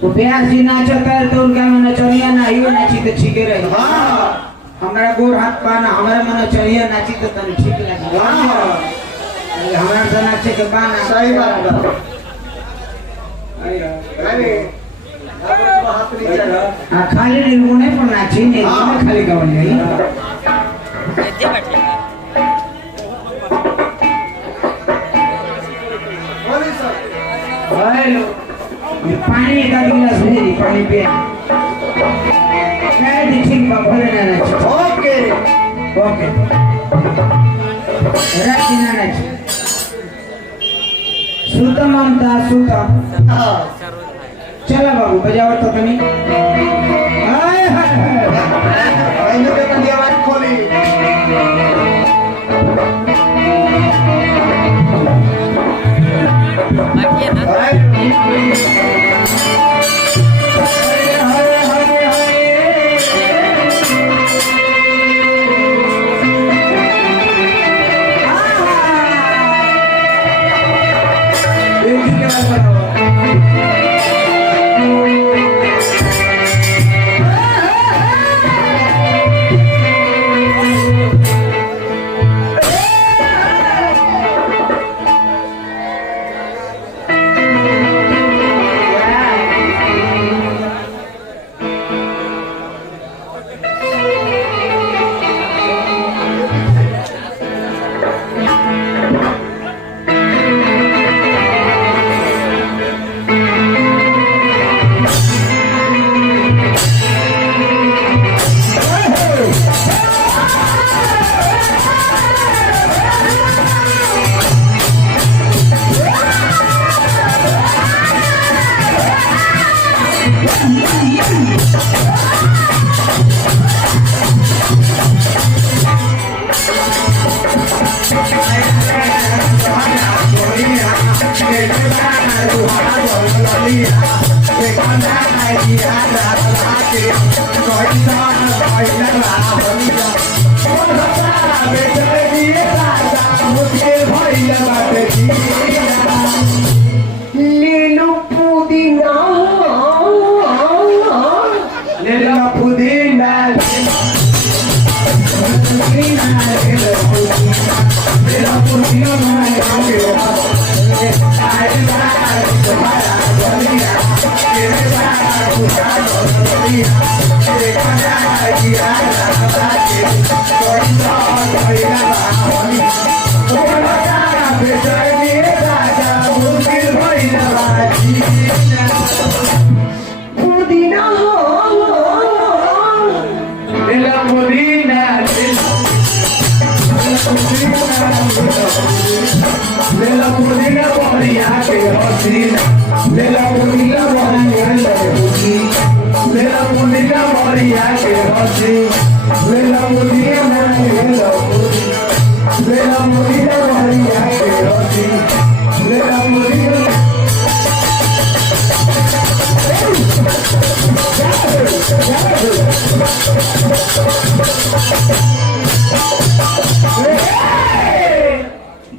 तो प्यार जी नाचता है तो उनका मन चलिया ना ही नाची तो ठीक रही। हां हमारा गोर हाथ पाना हमारा मन चलिया नाची तो तन ठीक लगी। हां हमारा तो नाचे के पाना सही बात है। अरे हाथ नहीं चला। हां खाली निर्गुणे पर नाची नहीं खाली गावन नहीं। दे बैठे बोली सर हेलो पानी का गिलास ले ली पानी पे नहीं ठीक भले ना नाच। ओके ओके राखी ना नाच सुता ममता सुता। हां चला बाबू बजाओ तो कनी। हाय हाय हाय आइए के कंडी आवाज खोली। बाकी है ना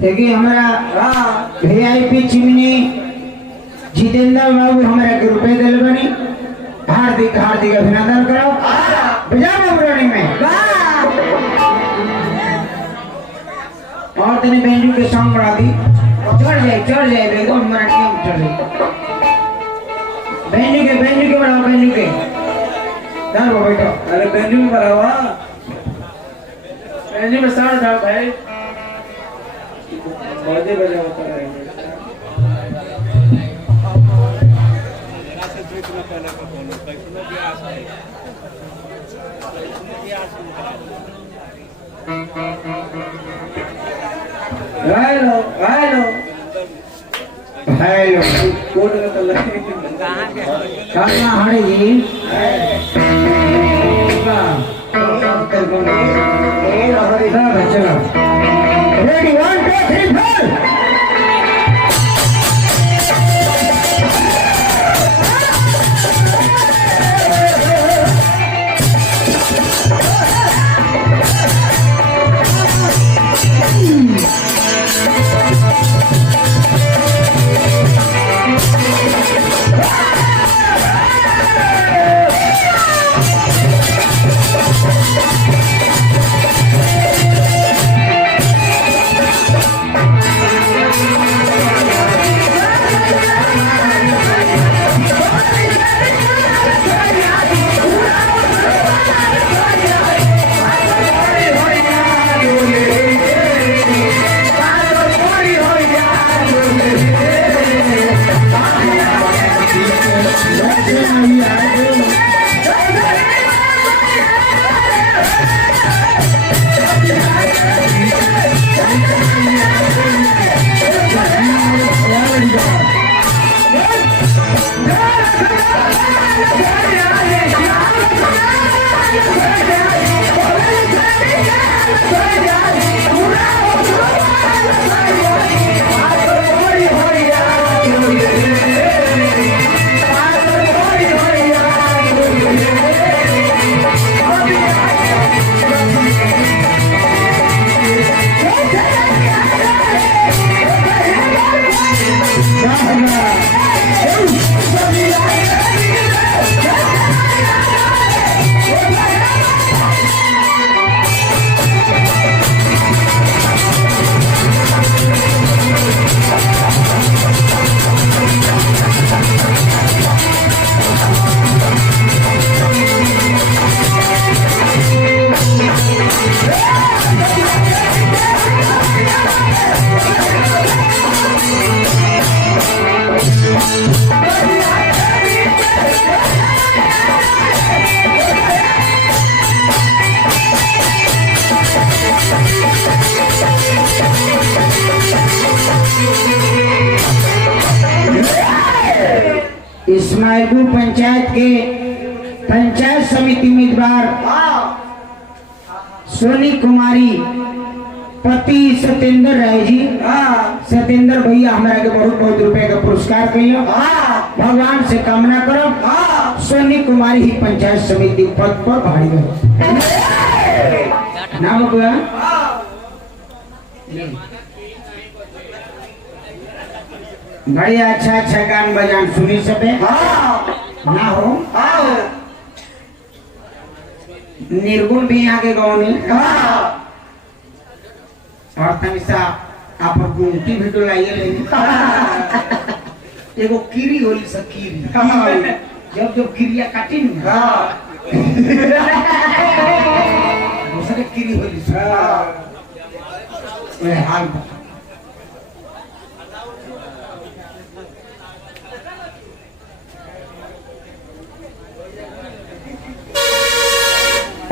देखिए हमारा वीआईपी चिमनी जितेंद्र बाबू हमारे के रुपए दिल बनी हार्दिक हार्दिक अभिनंदन करो। बजाओ मुरली में और तने बैंजू के सॉन्ग बढ़ा दी चढ़ जाए बेगो हमारा टीम चढ़ जाए। बैंजू के बढ़ाओ बैंजू के दार वो बैठो। अरे बेंजू में बढ़ावा बेंजू में साथ था भाई बजे बजे होता रहेंगे। हेलो हेलो हेलो कोट में तो लगे कहाँ हरे जी चलो रेडी 1 2 3 4 Ah! इस्माइलपुर पंचायत के पंचायत समिति उम्मीदवार सोनी कुमारी पति सत्येंद्र राय जी। सत्येंद्र भैया हमारा के बहुत बहुत रुपए का पुरस्कार कहियो। भगवान से कामना करो सोनी कुमारी ही पंचायत समिति पद पर भाड़ी हो ना बबुआ। बढ़िया अच्छा अच्छा गान बजान सुनी सबे ना हो। निर्गुण भी आगे गौनी और तनिसा आप गुमटी भी डोलाइए लेनी। एगो कीरी होली सा कीरी जब जब कीरिया काटी ना दूसरे कीरी होली सा वे हाल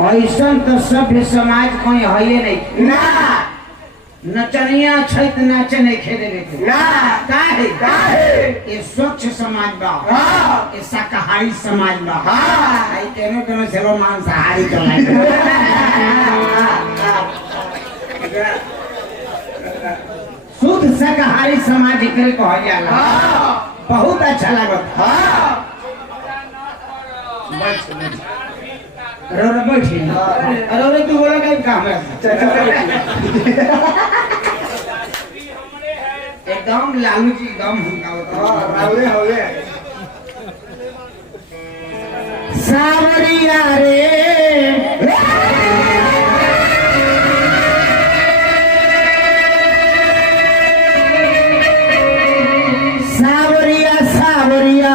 ऐसा तो सभ्य समाज कोई है नहीं ना। नचनिया छैत नाचे नहीं खेले ना काहे ये स्वच्छ समाज बा ये शाकाहारी समाज बा आई केनो केनो सेलो मांसाहारी चलाए शुद्ध शाकाहारी समाज एकरे कहल जाला। बहुत अच्छा लागत अरे बैठी अरे तू बोला कहीं काम है एकदम लालू जी एकदम सावरिया रे सावरिया सावरिया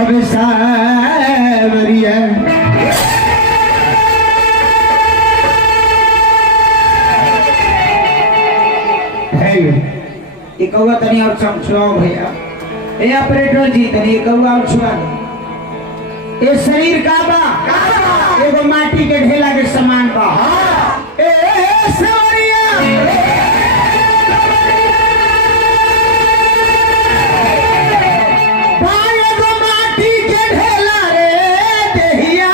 अब सावरिया एक तनी और समझो भैया ए ऑपरेटर जी तनी एक और छुआ ए शरीर का बा एगो माटी के ढेला के समान बा ए सवरिया पाए गो माटी के ढेला रे देहिया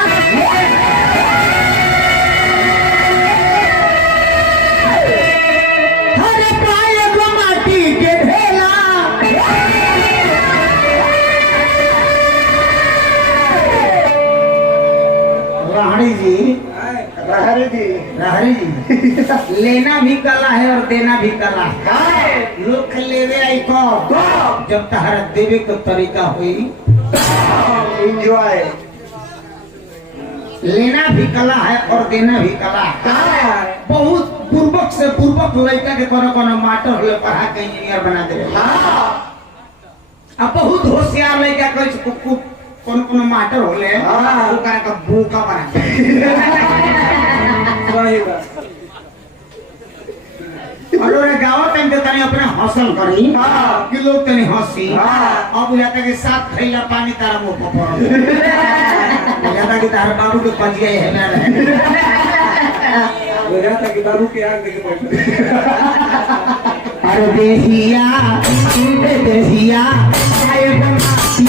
हरे पाए गो माटी के ढेला रहरी जी लेना भी कला है और देना भी कला है। लोग के लेवे आई को जब तहरा देवे को तरीका हुई एंजॉय लेना भी कला है और देना भी कला है। बहुत पूर्वक से पूर्वक लड़का के कोनो मास्टर होले पढ़ा के इंजीनियर बना दे अब बहुत होशियार लड़का कोई कौन मास्टर होले ओकरा का बोका बना सही बात और गाँव तन के तनी अपने हौसल करी कि लोग तनी हंसी अब जाता के साथ खैला पानी तारा मुंह पर पड़ जाता कि तारा बाबू के पच गए है ना बुझा था कि बाबू की आंख देखे बैठे अरे देहिया आए बनाती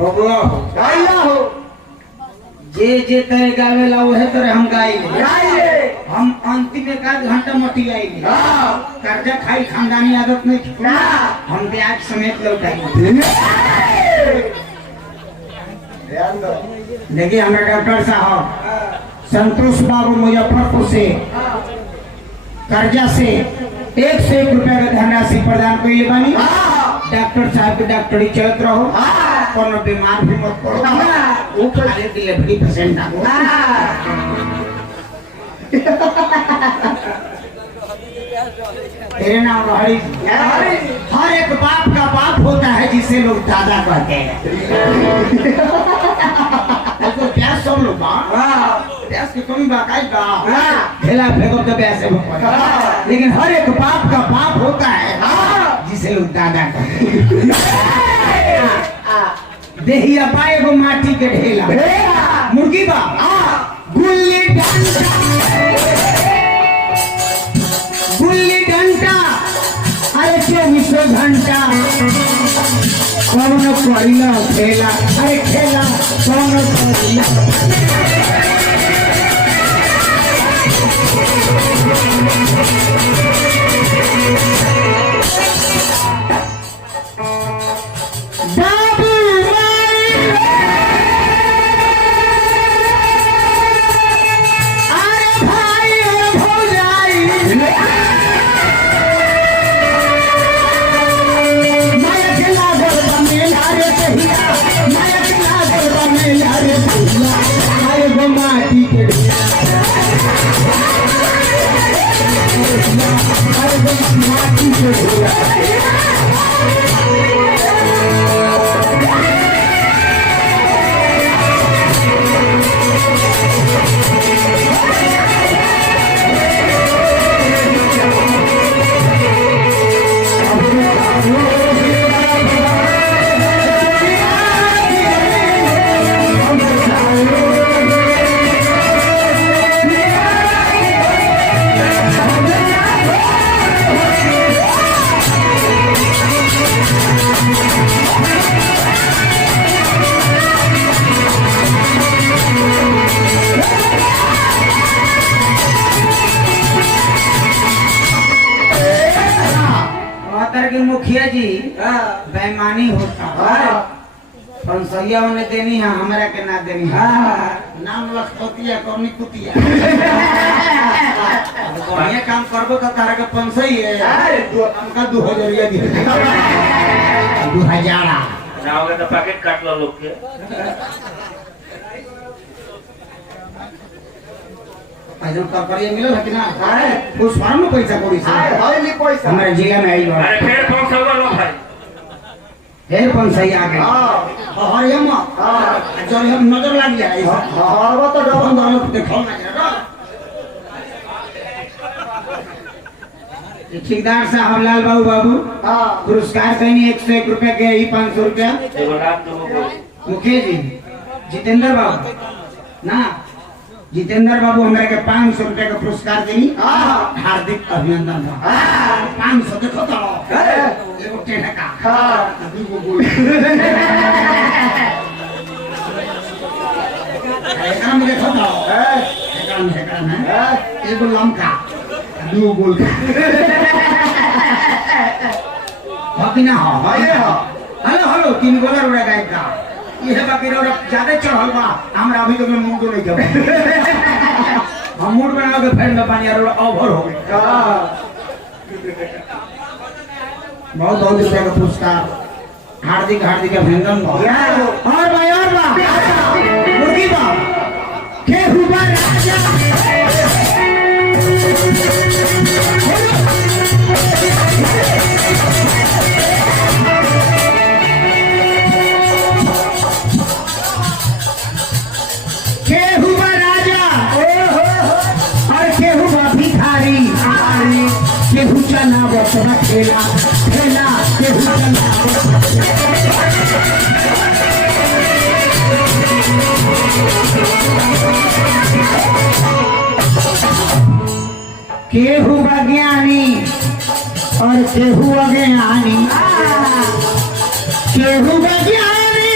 बबुआ हो जे तरह गावेला वह तरह हम गाइले हम अंतिम एक आध घंटा मोटी गाइले कर्जा खाई खानदानी आदत नहीं ना हम ब्याज समेत लौटाई। ध्यान दो देखिए हमारे डॉक्टर साहब संतोष बाबू मुजफ्फरपुर से कर्जा से 101 रुपया का धनराशि प्रदान कइले बानी। डॉक्टर साहब के डॉक्टरी चलत रहो कोनो बीमार भी मत पड़ो वो डिलीवरी पेशेंट ना तेरे नाम हरी। हर एक बाप का बाप होता है जिसे लोग दादा कहते हैं। तो प्यास सब लोग प्यास की कमी बाकाई बा खेला फेंको तो प्यास है लेकिन हर एक बाप का बाप होता है जिसे लोग दादा कहते हैं। देहिया पाए गो माटी के ढेला मुर्गी बा गुल्ली डंडा अरे 24 घंटा कौन करिला खेला अरे खेला कौन करिला के मुखिया जी बेईमानी होता है पंसैया उन्हें देनी है हमरा के ना देनी है नाम लखपतिया कौनी कुतिया बढ़िया काम करबो तो तारा के पंसई है हमका 2000 दिए 2000 नाव का पैकेट काट लो लोग के पैसा का परिया मिलो है कि ना उस फार्म में पैसा कोई से नहीं पैसा हमारे जिला में आई लो अरे फिर कौन सा हुआ लो भाई फिर कौन सही आ गए और ये मां जो हम नजर लग गया हां वो तो डबल दोनों देखो ना जरा ठेकेदार साहब लाल बाबू बाबू पुरस्कार कहीं 101 रुपए के ही 500 रुपया मुखिया जी जितेंद्र बाबू ना जितेंद्र बाबू हमारे के 500 रुपए का पुरस्कार देनी हार्दिक अभिनंदन 500 देखो तो एगो टेढ़का दूगो गोल एकरा में देखो तो एकरा में एगो लमका दूगो गोल हो कि ना हो हेलो हेलो 3 गोला उड़ा गए का ये बाकी रो ज्यादा चढ़ल बा हमरा अभी तक मूड नहीं गए हम मूड बनाओ के फिर में पानी और ओवर हो गए बहुत बहुत रुपया का पुरस्कार हार्दिक हार्दिक अभिनंदन और बा मुर्गी बा के हुआ राजा केहू चना बसवा खेला खेला केहू चना केहू अज्ञानी और केहू अज्ञानी केहू अज्ञानी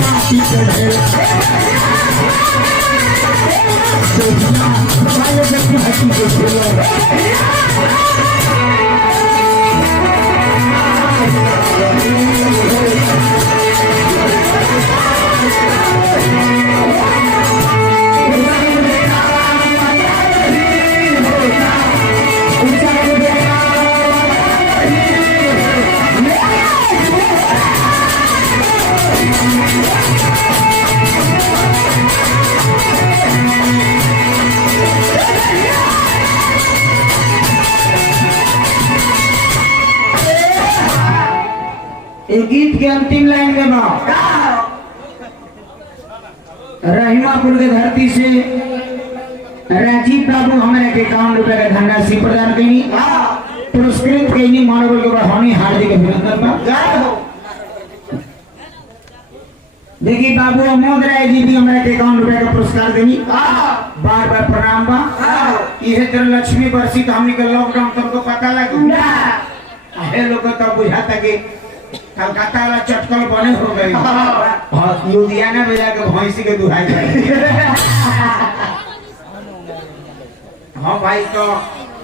माटी के एक गीत के अंतिम लाइन में बा रहीमापुर के धरती से राजीव बाबू हमारे के 51 रुपए का धनराशि प्रदान करी पुरस्कृत कईनी मानव के बढ़ानी हार्दिक अभिनंदन बा देखिए बाबू अमोद राय जी भी हमारे के 51 रुपए का पुरस्कार देनी बार बार प्रणाम बा ये तरह लक्ष्मी बरसी तो हमने के लॉकडाउन तुमको पता लगी है लोग तो बुझाता कि कलकत्ता वाला चटकल बने हो गई हाँ लुधियाना में जाके भैंसी के दुहाई जाए हाँ भाई तो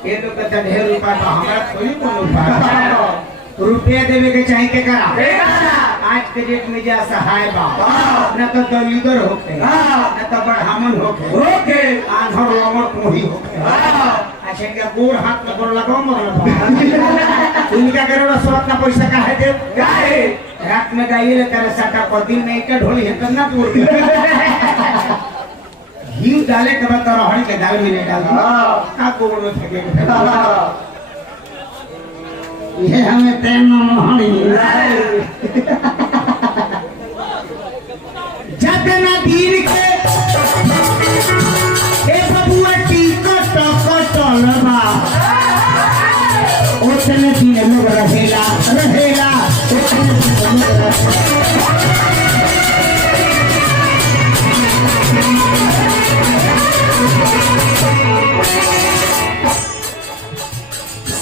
ये लोग का ढेर रुपया तो हमारा थोड़ी कोनो बात रुपया देवे के चाहिए के करा आज के डेट में जा सहाय बा न तो दलिदर होके न तो बढ़ामन होके आंधर लमर कोही होके अच्छा इनका गोर हाथ में गोर लगाओ मगर इनका करोड़ सोलह ना पैसा का है दे काहे रात में गाइए ले तेरे सटा को दिन में इटा ढोली है तब ना पूर घी डाले के बाद तो हरी के दाल में नहीं डाल का गोर में फेंके ये हमें तेम मोहनी जतना दिन के ए बबुआ टिकट कटलबा ओतने दिन लोग रहेला ओतने दिन लोग रहेला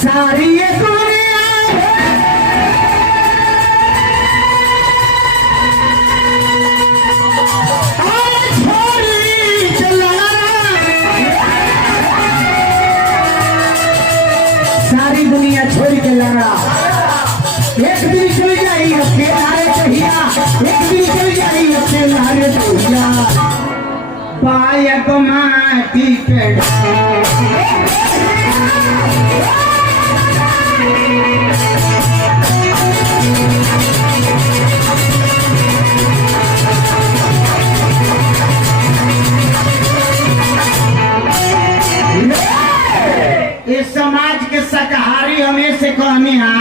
सारी दुनिया सारी दुनिया छोड़ के लड़ा एक दिन चल जाई अकेला रे कहिया एक दिन चल जाई अकेला रे कहिया पायक माटी पे इस समाज के शाकाहारी हमें से कहनी है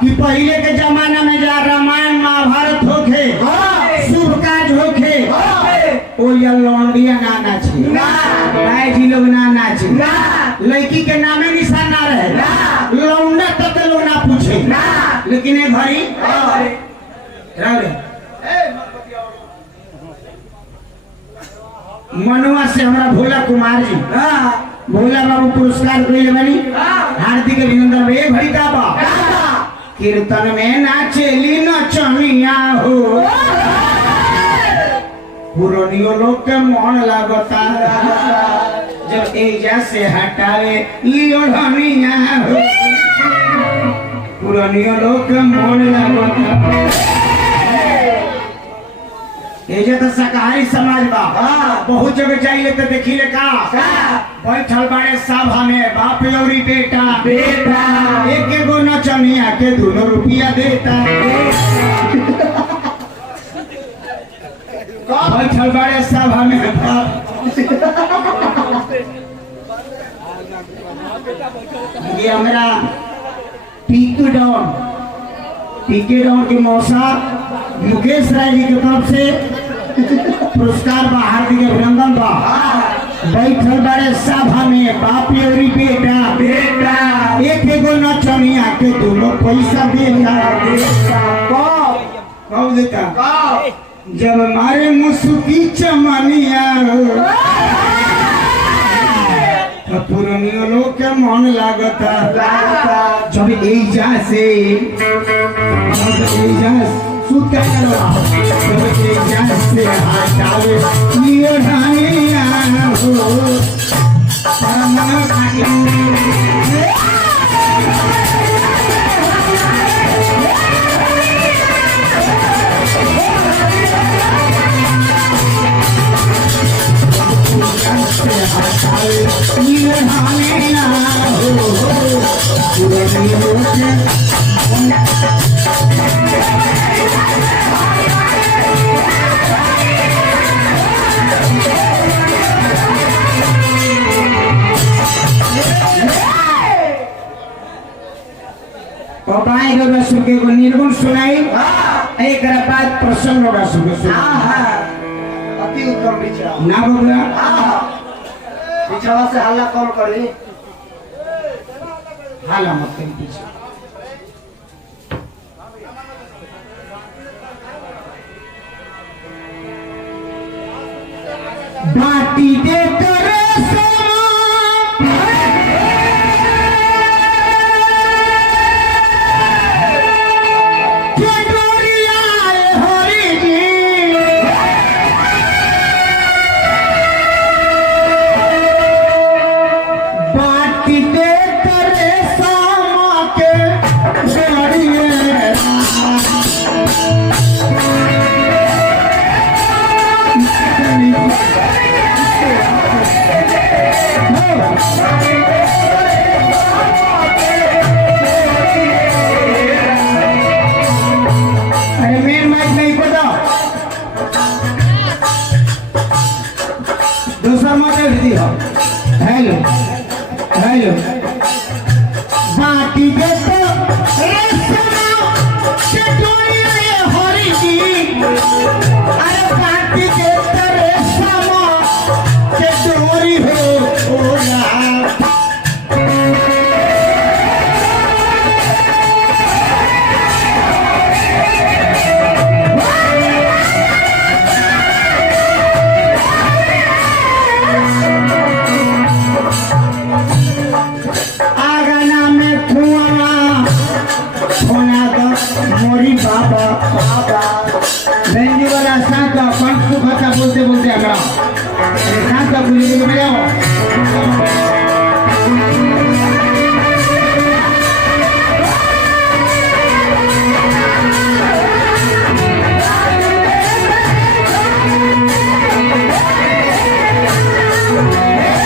कि पहले के जमाना में जा रामायण महाभारत होखे शुभ काज होखे ओ या लौंडिया ना नाची भाई जी लोग ना नाची लड़की के नामे निशान ना रहे लौंडा तक लोग ना पूछे लेकिन एक घड़ी मनुआ से हमारा भोला कुमार जी भोला बाबू पुरस्कार कइले बानी हार्दिक अभिनंदन रे भई का बा कीर्तन में नाचेली नचनिया हो पुरानियों लोग के मन लागता जब एजा से हटावे लियो धनिया हो पुरानियों लोग के मन लागता एजे तो शाकाहारी समाज बा बहुत जगह जाइए तो देखिए का बैठल बाड़े सभा में बाप और बेटा एक गो नचनिया के 2 रुपया देता बैठल बाड़े सभा में ये हमारा पीके डाउन के मौसा मुकेश राय जी की तरफ से पुरस्कार बा हार्दिक अभिनंदन बा बैठल बड़े सभा में बाप और बेटा एक एगो नचनिया के 2 पैसा देता कब देता जब हमारे मुसुकी चमनिया पुरानियों लोग के मन लागता जब एजा से सुता से हटावे ये ढानिया हो सुन के एगो निर्गुण सुनाई एक बाद प्रसन्न होगा सुन अति उत्तम विचार ना बबुआ पिछड़ा से हल्ला कम करी हाला मत करी पीछे बाटी दे तेरे हेलो हेलो बाटी दे तो हरी जी अरे बाटी दे तो के डोरी हो बोलते बोलते आगरा सांस का पूरी में जाओ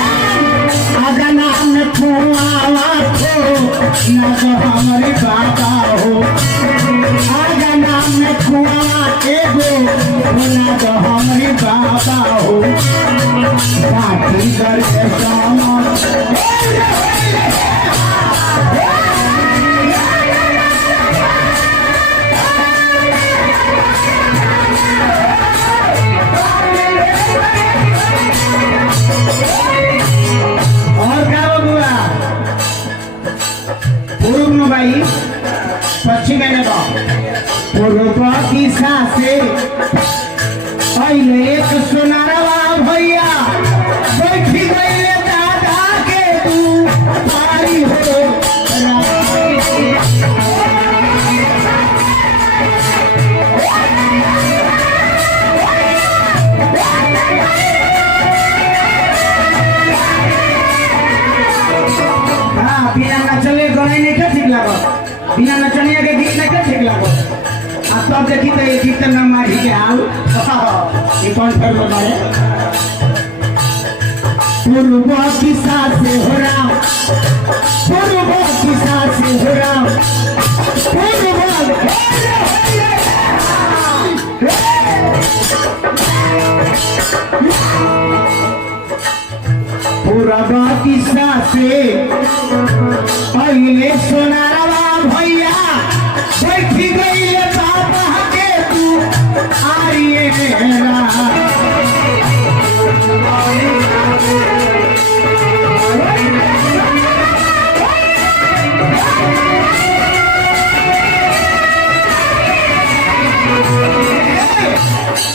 अगर नाम खुआवा तो ना तो हमारी बाबा हो अगर नाम खुआवा एगो ना तो हमारी बाबा हो बाटी करके सामान और क्या हुआ पूर्व भाई पश्चिम मैंने कहा पूर्व की सासे एक सुनारवा भैया बैठी गई दादा के तू पारी हो बिना नचले गने नहीं क्या ठीक लागो बिना नचनिया के गीत नहीं क्या ठीक लागो अब तो देखी तो ये गीत न मारी के आओ ये कौन फिर मारे पूर्व की सासे हो राम पूर्व की सासे हो राम पूर्व की सासे अगले सोनारवा भैया बैठी गई बाबा के तू आइए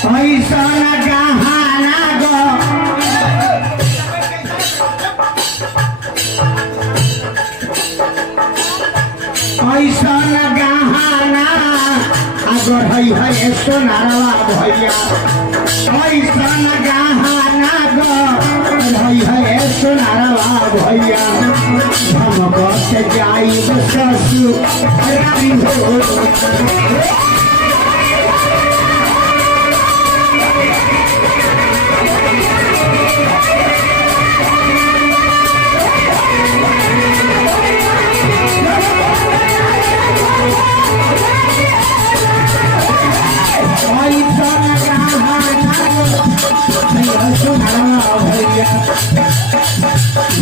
ऐसा ना गहाना गो ऐसा न गहाना अगर है सोनारवा भैया ऐसा न गहाना अगर है सोनारवा भैया हम से जाई ससुर हो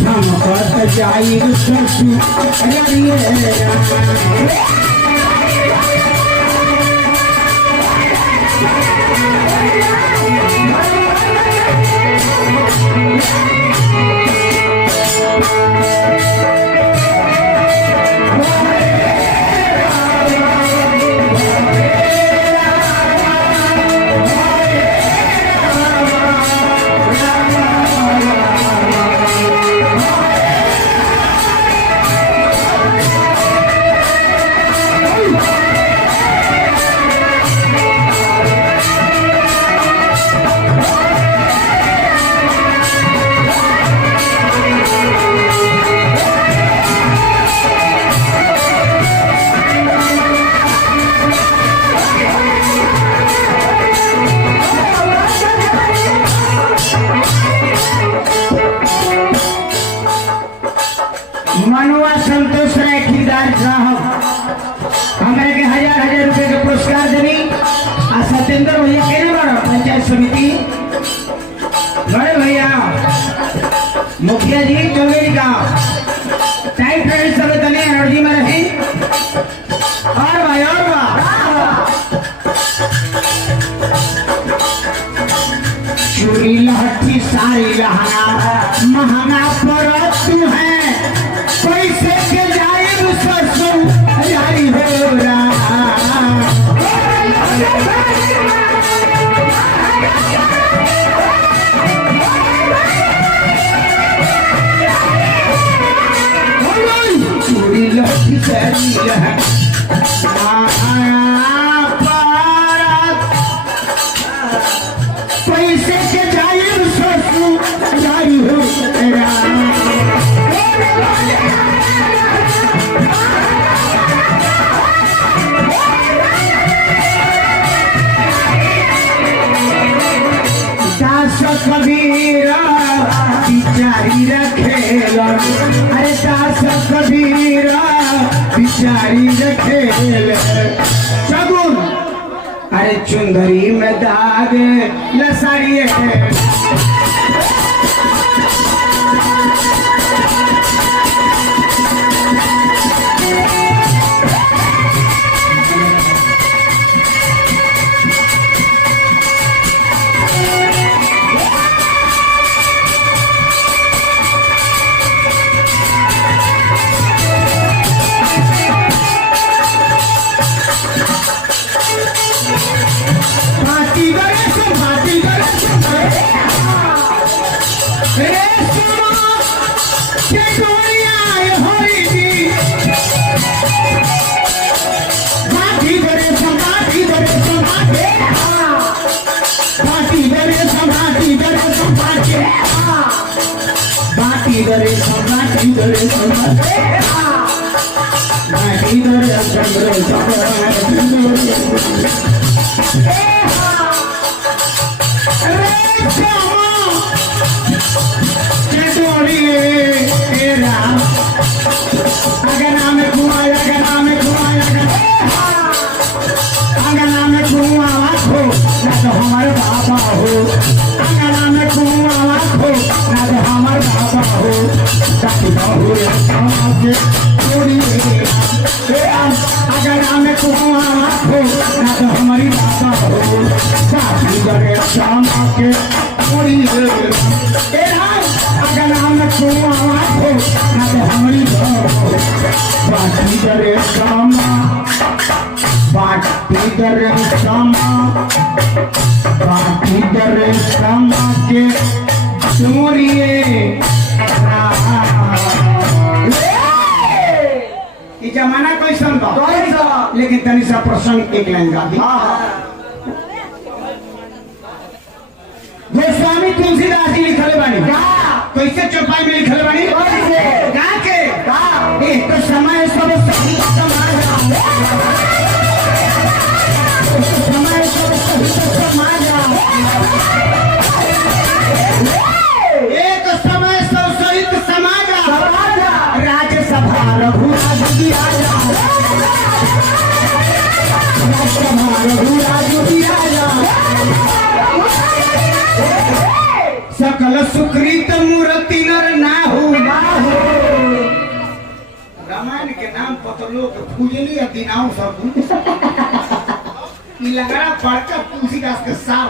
हम जाई ससुर मनवा संतोष राय ठेकेदार साहब हमारे के हजार रुपए के पुरस्कार देनी आ सत्येंद्र भैया के ना पंचायत समिति बड़े भैया मुखिया जी चौबेरी गाँव टाइट रहे सब तने एनर्जी में रही और भाई और चूड़ी लहठी सारी लहाना महंगा पर तू है पैसे के जाए ससुर जाई हो रहा चूड़ी लहठी सारी लहाना पैसे के जाए ससुर जाई हो रहा कबीरा बिचारी रखेला अरे दास कबीरा बिचारी रखेला सगुन अरे चुंदरी में दाग लसाड़िए हमारे बाबा हो अंगना में कुआं हो ना तो हमारे बाबा हो ताकि बहु के चोरी अंगना में कुआं हो ना तो हमारी बाबा हो ताकि बड़े शाम के चोरी अंगना में कुआं हो ना तो हमारी बाबा हो बाकी बड़े शाम बाटी दरे समा के चोरिए ये जमाना कैसन बा लेकिन तनी सा प्रसंग एक लाइन गा दी गोस्वामी तुलसीदास जी लिखले बानी कैसे चौपाई में लिखले बानी गा के एक तो समय सब सही समाज एक समय सहित समाज राज्यसभा रघुराज सकल सुकृत मूर्ति नर ना हो रामायण के नाम पर तो लोग पूजली दिनाओं सब ये लंगड़ा बड़का तुलसीदास के साथ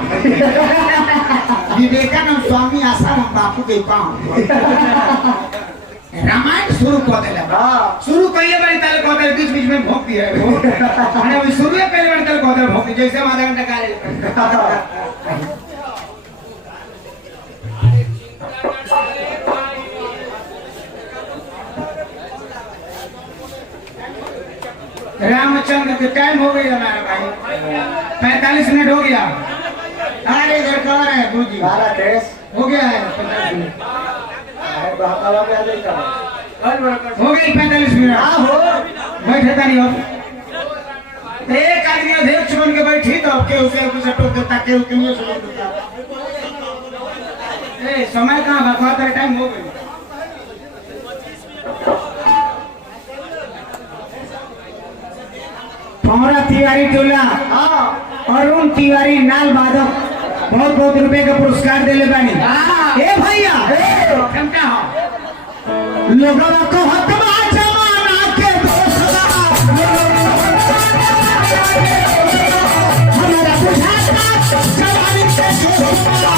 विवेकानंद स्वामी आसाराम बापू के पाँव रामायण शुरू कर देला शुरू कइले बारी ताले कह दे बीच बीच में भोंक दिया माने अभी शुरू में पहले बारी ताले कह दे भोंक जैसे आधा घंटा काले रामचंद्र के टाइम हो गया हमारा भाई 45 मिनट हो गया अरे इधर कहाँ है गुरुजी सारा केस हो गया है 45 मिनट बहकावा में आ जाएगा हो गई 45 मिनट हो बैठे नहीं हो एक आदमी अध्यक्ष बन के बैठी तो के उसे कुछ टोक देता के उके नहीं सुन देता ए समय कहाँ बकवा तेरा टाइम हो गई पौरा तिवारी टोला अरुण तिवारी नाल बादक बहुत बहुत रुपए का पुरस्कार देले बानी ए भैया ठमका हो लोगों को हकमा जमाना के दोस्तवा हमारा बुझाता जवानी के दोस्तवा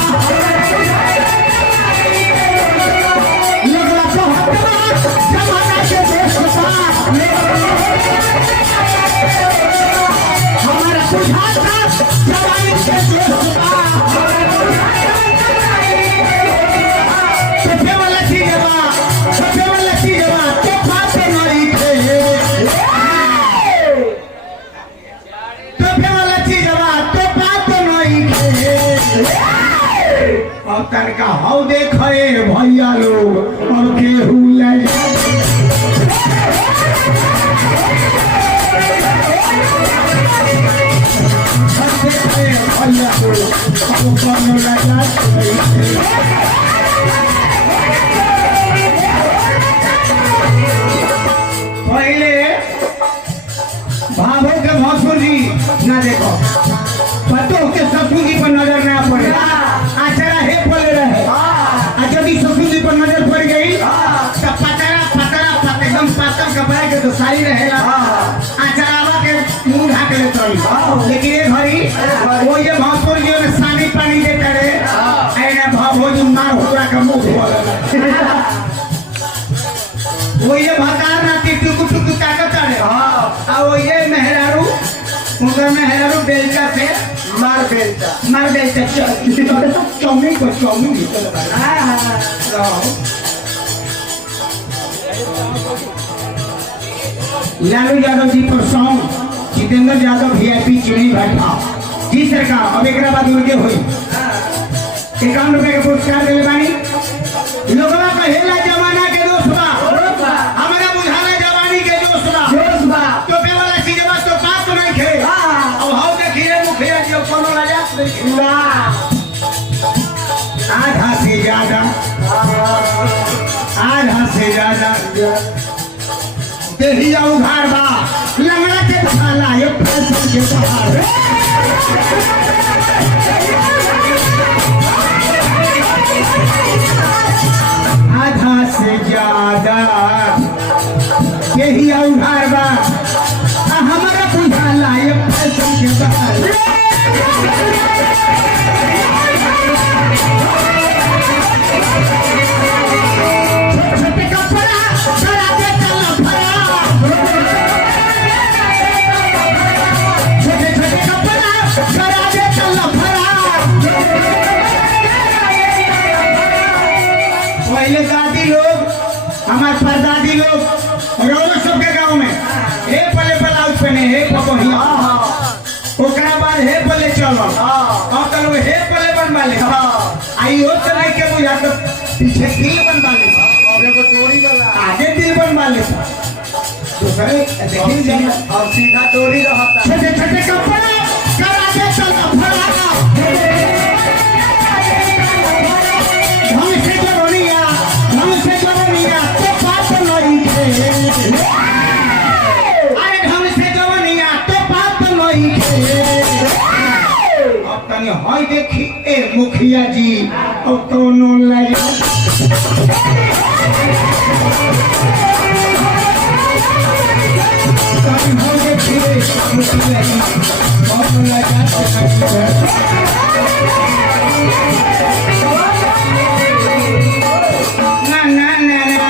लोगों को हकमा जमाना के दोस्तवा हमारा बुझाता जवानी के दोस्तवा सफे वाला चीजवा तो बात नहीं थे सफे वाला चीजवा तो बात नहीं थे अब तनका हाउ देखे भैया लोग अब केहू ले भैया लोग अब कौन लगा पहले भाभो के भसुर जी ना देखो पतो के ससुर जी पर नजर ना पड़े आचरा हे बोले रहे यदि ससुर जी पर नजर पड़ गई तो पतरा एकदम पातल कपड़ा के तो साड़ी रहेगा आचरावा के मुंह ढाक लेते रही लेकिन ये घड़ी वो ये भसुर जी में सानी पानी दे करे ऐने भाभो जी मार होगा का मुंह बोले वो ये भकार ना टुकु टुकु ताकत है हां वो ये मेहरारू मुगर मेहरारू बेलचा से मार बेलचा चौमी को चौमी लालू यादव जी पर सॉन्ग जितेंद्र यादव वीआईपी चिड़ी बैठा जी सरकार अब एक बाद उनके हुई 51 रुपए के पुरस्कार दिले बानी लोगवा कहेला जमाना के दोस्त बा हमारा बुझाला जवानी के दोस्त बा तो पे वाला चीजवा तो बात नहीं खे अब हाउ देखी रे मुखिया जी कोनो लजा ना आधा से ज्यादा देहिया उघार बा लंगड़ा के खाला ये पैसा के बाहर आधा से ज्यादा यही उधार बा हमारा बुझाला ये फैशन के बाहर छोटे कपड़ा करा दे चल फरा छोटे कपड़ा करा दे चल फरा पहले दादी लोग हमारे परदादी लोग रोज सबके गांव में हे पले ब्लाउज पहने हे पकोहिया ओकरा बाद हे पले चलो और कल हे पले बनवा ले आई हो चले के बुझा तो पीछे दिल बनवा ले आगे को डोरी वाला आगे दिल बनवा ले दूसरे देखिए और सीधा डोरी रहता छोटे कपड़ा करा दे चलो फरा हमसे जवनिया तो बात नहीं थे अरे हमसे जवनिया तो बात नहीं थे अब तनी हाय देखी ए मुखिया जी अब कोनो लगा कभी हो गए फिरे मुश्किल नहीं और ना ना ना ना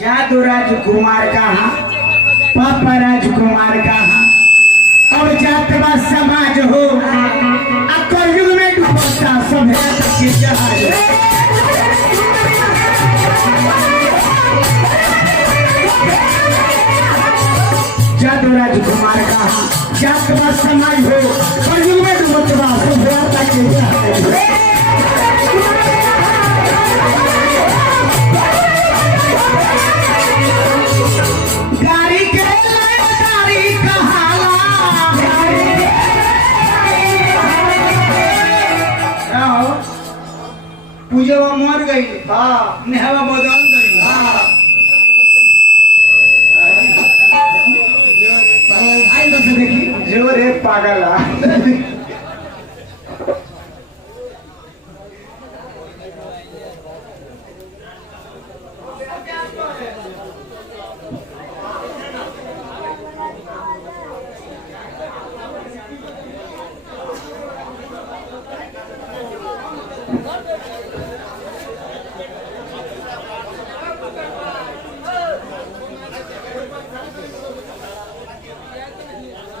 जादू राजकुमार कहाँ पापा राजकुमार कहाँ अब जातवा समाज हो कलयुग में डूबता सभ्यता के जहाज जादू राजकुमार कहाँ जातवा समाज हो कलयुग में डूबता सभ्यता के जहाज गाड़ी के गाड़ी कहाला पूजवा मर गई हाँ नेहवा बदल गई हाँ आई बस देखी जो रे पागल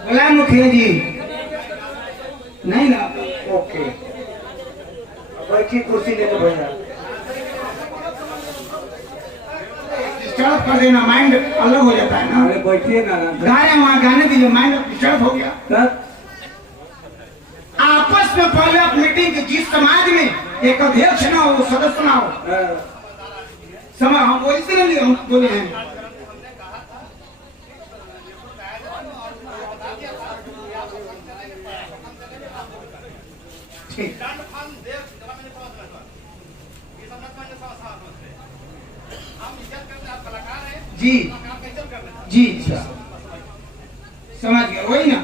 बोला मुखिया जी नहीं ना ओके बैठी कुर्सी ले लो भैया डिस्टर्ब कर देना माइंड अलग हो जाता है ना अरे बैठिए ना गाने वहाँ गाने दीजिए माइंड डिस्टर्ब हो गया तब आपस में पहले आप मीटिंग की जिस समाज में एक अध्यक्ष ना हो सदस्य ना हो समय हम वैसे नहीं हम बोले हैं ठीक जी जी समझ गया वही ना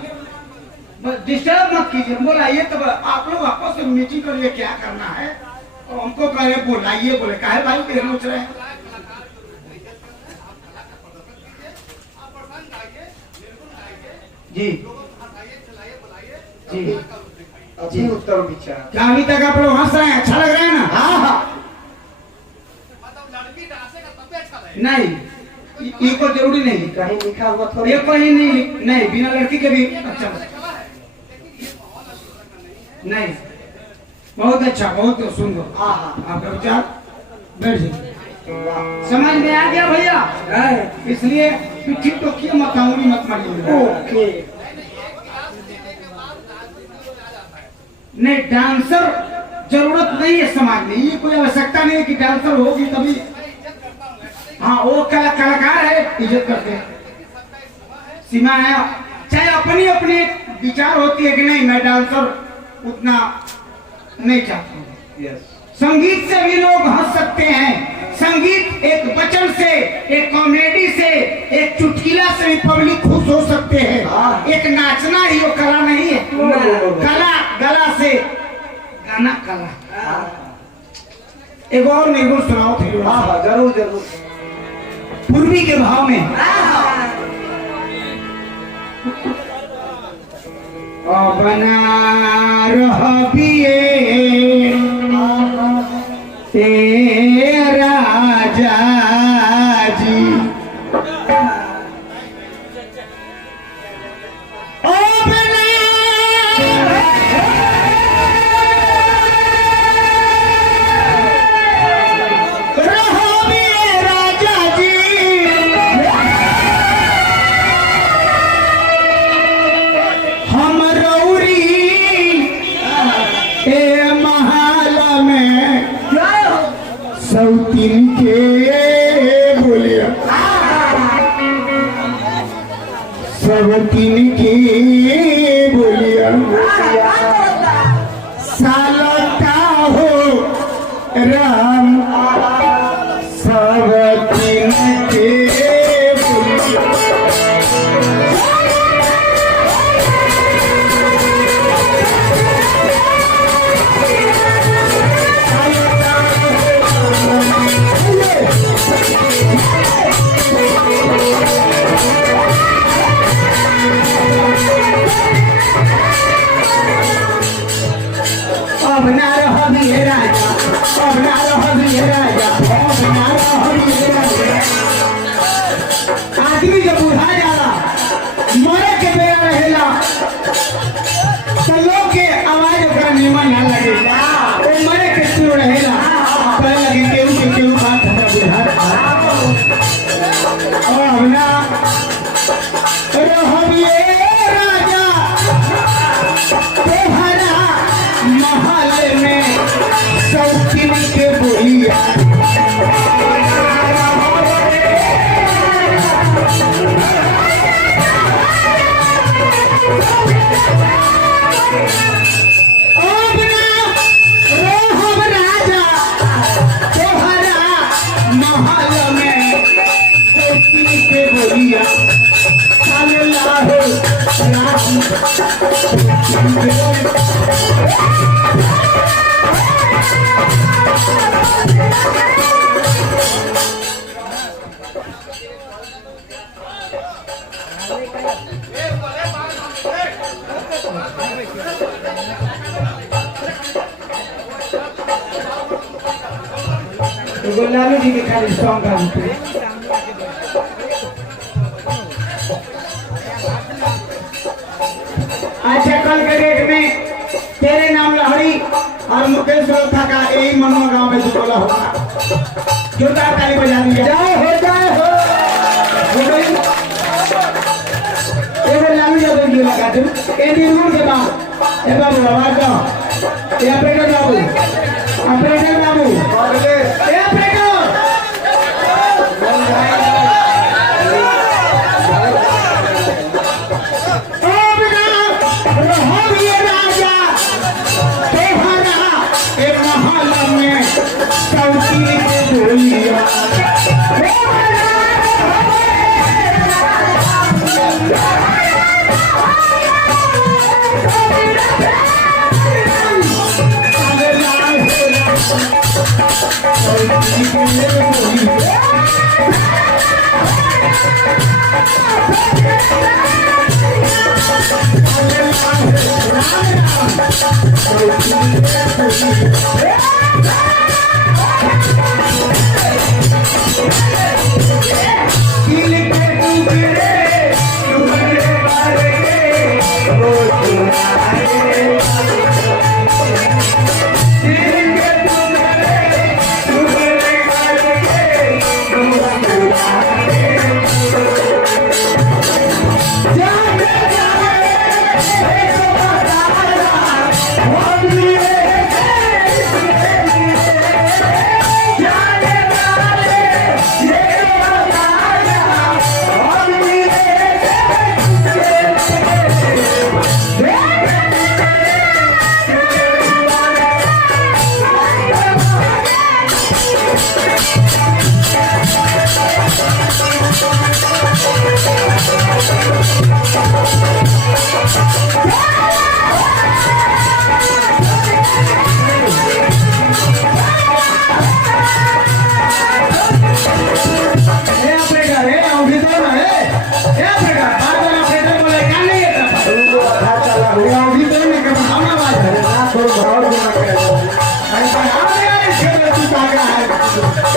बस डिस्टर्ब मत कीजिए बोलाइए तब आप लोग आपस में मीटिंग करिए क्या करना है और हमको कह रहे बोलाइए बोले काहे भाई के सोच रहे हैं जी जी अभी उत्तर विचार क्या अभी तक आप लोग हंस रहे हैं अच्छा लग रहा है ना हाँ हाँ नहीं ये को जरूरी नहीं कहीं लिखा हुआ थोड़ी ये कोई नहीं बिना लड़की के भी अच्छा नहीं बहुत अच्छा बहुत सुंदर हाँ हाँ आपका विचार बैठ जाइए समझ में आ गया भैया इसलिए पिट्ठी टोकी मत आऊंगी मत मारिए ओके नहीं डांसर जरूरत नहीं है समाज में ये कोई आवश्यकता नहीं है कि डांसर होगी तभी हाँ वो कलाकार है इज्जत करते हैं सीमा है चाहे अपनी अपनी विचार होती है कि नहीं मैं डांसर उतना नहीं चाहता हूँ संगीत से भी लोग हंस सकते हैं संगीत एक वचन से एक कॉमेडी से एक चुटकिला से भी पब्लिक खुश हो सकते हैं एक नाचना ही वो कला नहीं है कला गला से गाना कला एक और निर्गुण सुनाओ थे हाँ हाँ जरूर जरूर पूर्वी के भाव में बना रह पिए राजा जी राम सब के अब ना रही राजा, अब ना रही राजा, अब ना रही राजा। आदमी जब बुझा जाला मरे के बेरा रहेला तो लोग के आवाज ओकरा निमन ना लगेला, वो मरे के सुर रहेला तो लगे केहू बात हमरा बुझा अब ना रहिए राजा तोहरा महल में शौकीन के बोलिया अब ना रहब राजा तोहरा महल में शौकीन के बोलिया चल लाहो लालू जी के खाली सॉन्ग गाते अच्छा कल के डेट में तेरे नाम लहरी और मुकेश रोथा का यही मनवा गांव में दुकोला होगा जोरदार ताली बजा दीजिए जय हो एगो लालू यादव जी लगा दू ए निर्गुण के बाद ए बाबू आवाज दो ए ऑपरेटर बाबू ए ऑपरेटर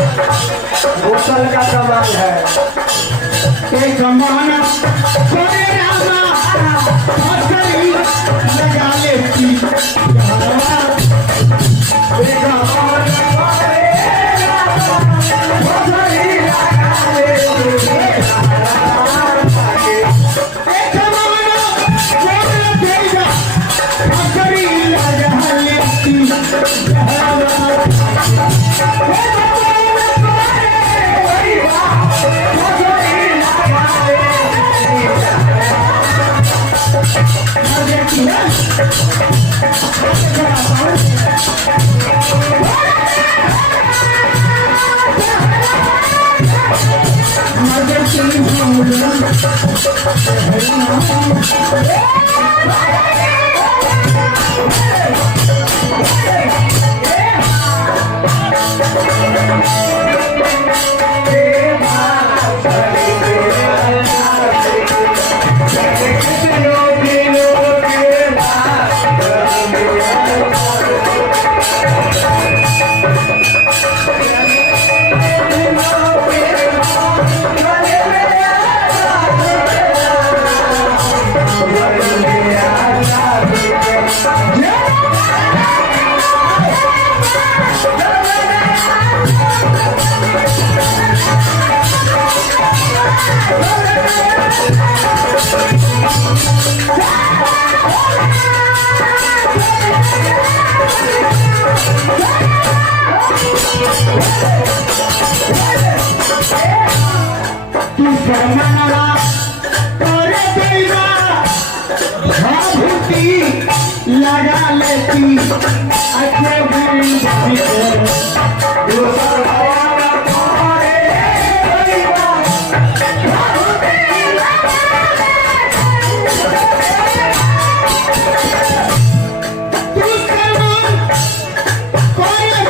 होटल का कमाल है जमाना लगा लेती What? परमानवा करे देवा भाभूति लगा लेती अच्छे बुरी दोसर भवाना करे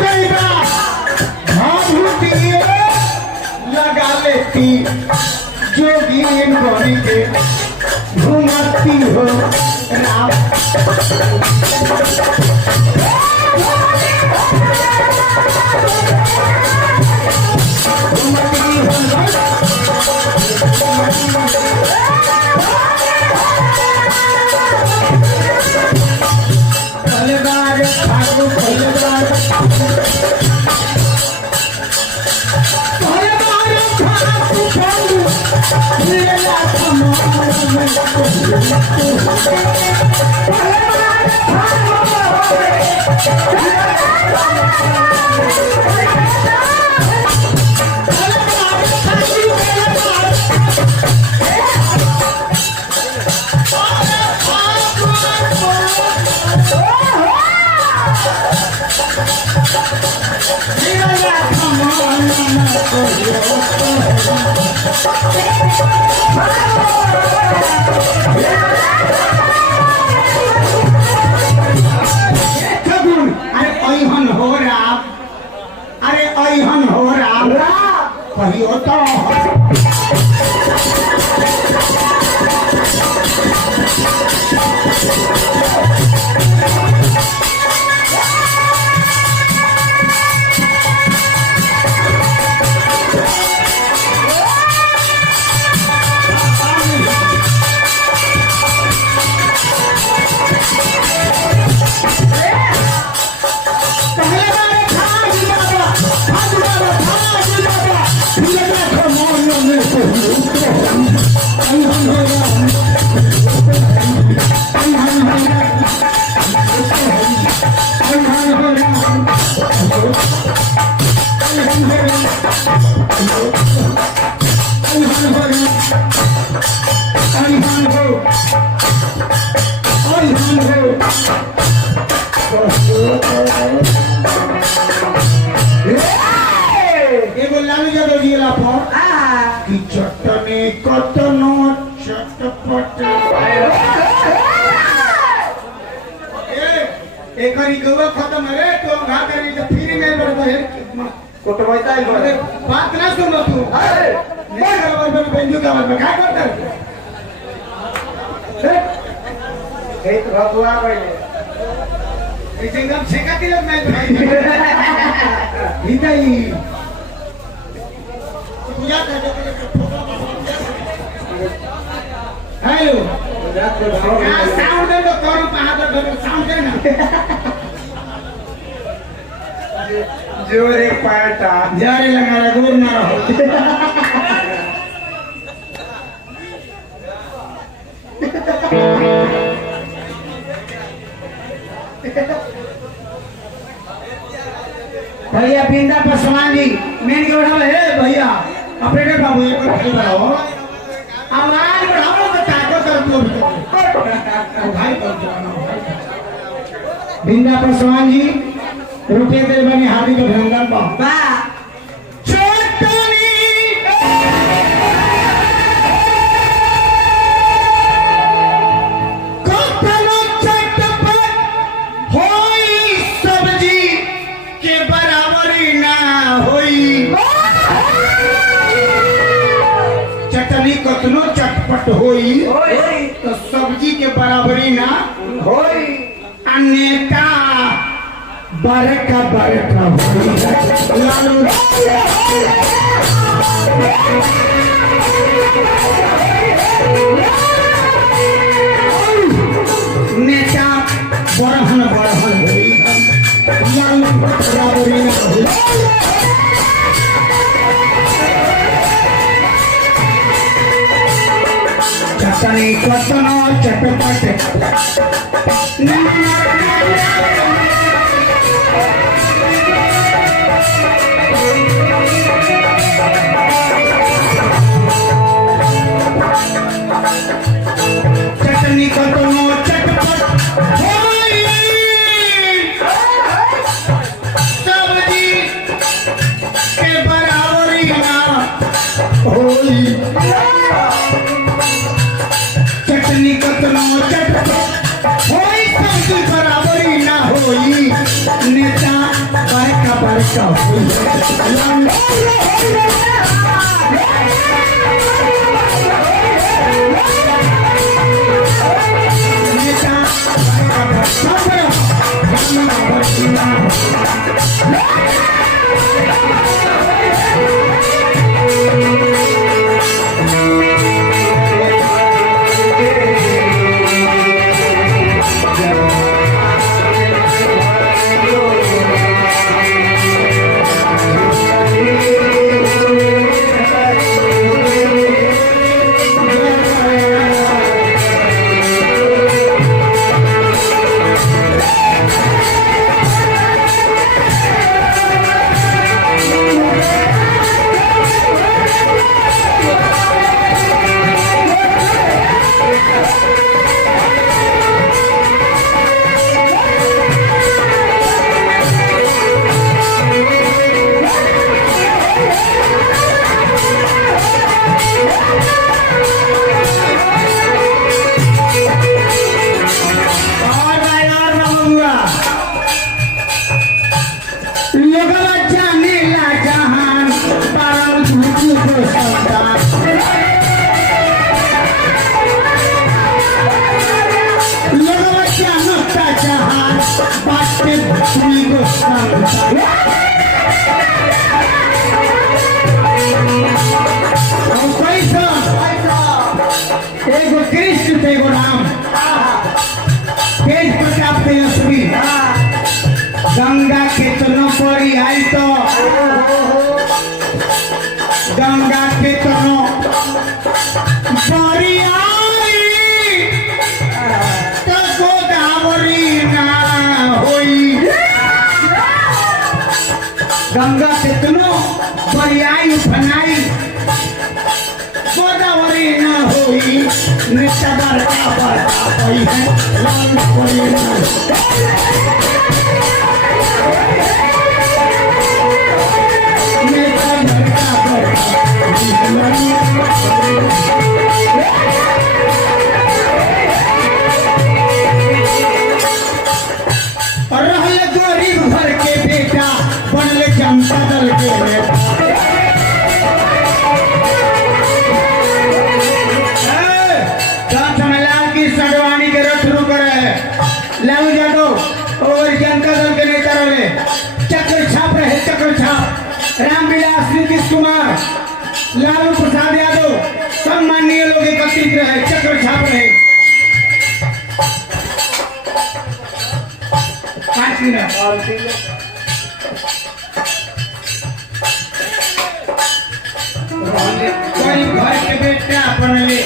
दैवा भाभूति लगा लेती जोगीन बनी के घुमती हो राम घुमती हो पहले बार भागो पहले बार अरे ऐहन हो राम कहियो तो चटने कतनो चटपट एक खत्म है तो घा करी तो फ्री में बढ़ कोटवाइता है अरे बात ना सुन तू नहीं खबर में बेंजू का में क्या करता है एक भगवा पहले ऐसे एकदम छेका के लग मैं हिदाई पूजा कर हेलो क्या साउंड है तो कौन पहाड़ पर साउंड है ना जोरे पाटा जारे लगा रहा दूर ना रहो भैया पिंदा पसवान जी मेन के उठाओ है भैया अपने बाबू एक बार खड़ी बनाओ आवाज बढ़ाओ तो ताको कर दो भाई बिंदा पसवान जी रुपये दे बने हाथी का भंगन बा चटनी कतनो चटपट होई सब्जी के बराबरी ना होई चटनी कतनो चटपट होई तो सब्जी के बराबरी ना होई अनेका बरका बरका लालू नेता बरहन बरहन लालू बराबरी ना चटनी कतनो चटपट होई चटनी कतनो चटपट होई सबकी बराबरी ना होई नेता बड़का बड़का होई नेता बड़का बड़का एगो कृष्ण एगो राम तेज प्रताप तेजस्वी गंगा के तनो परी आई तो गंगा के तनो परी आई तो गोदावरी ना होई गंगा के तनो परी आई फनाई गोदावरी ना होई नेता बड़का बड़का होई है लाल कोई ना नेता बड़का बड़का रहल गरीब घर के बेटा बनले जनता दल के नेता लालू यादव और जनता दल के नेता रहे चक्र छाप रहे चक्र छाप रामविलास नीतीश कुमार लालू प्रसाद यादव सब माननीय लोग एकत्रित रहे चक्र छाप रहे 5 मिनट और कोई घर के बेटा बनले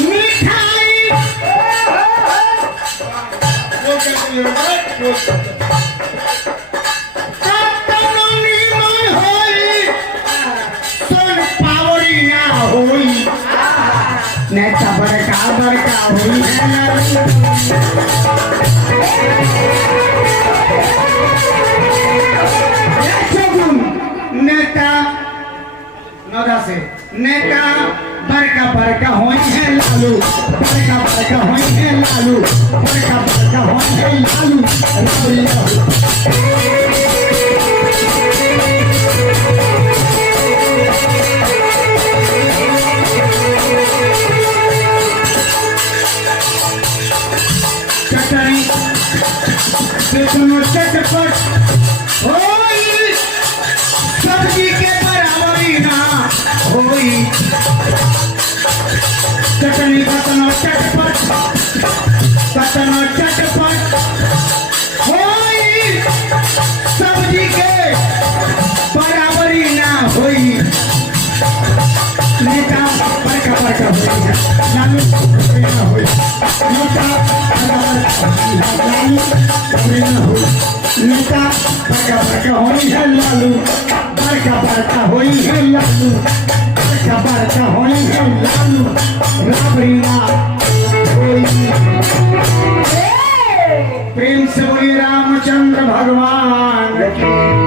मिठाई नेता बड़का बड़का होई नेता नौदा से नेता बड़का बड़का होई है लालू बड़का बड़का होई है लालू बड़का बड़का होई है लालू चटनी चटपट होई सब्जी के बराबरी ना होई चटनी कतनो चटपट होई सब्जी के बराबरी ना होई नेता बड़का बड़का होई लालू ना होई नेता नेता बड़का बड़का होई है लालू बड़का बड़का होई है लालू बड़का बड़का होई है लालू राबड़ी ना होई प्रेम से बोलिए रामचंद्र भगवान की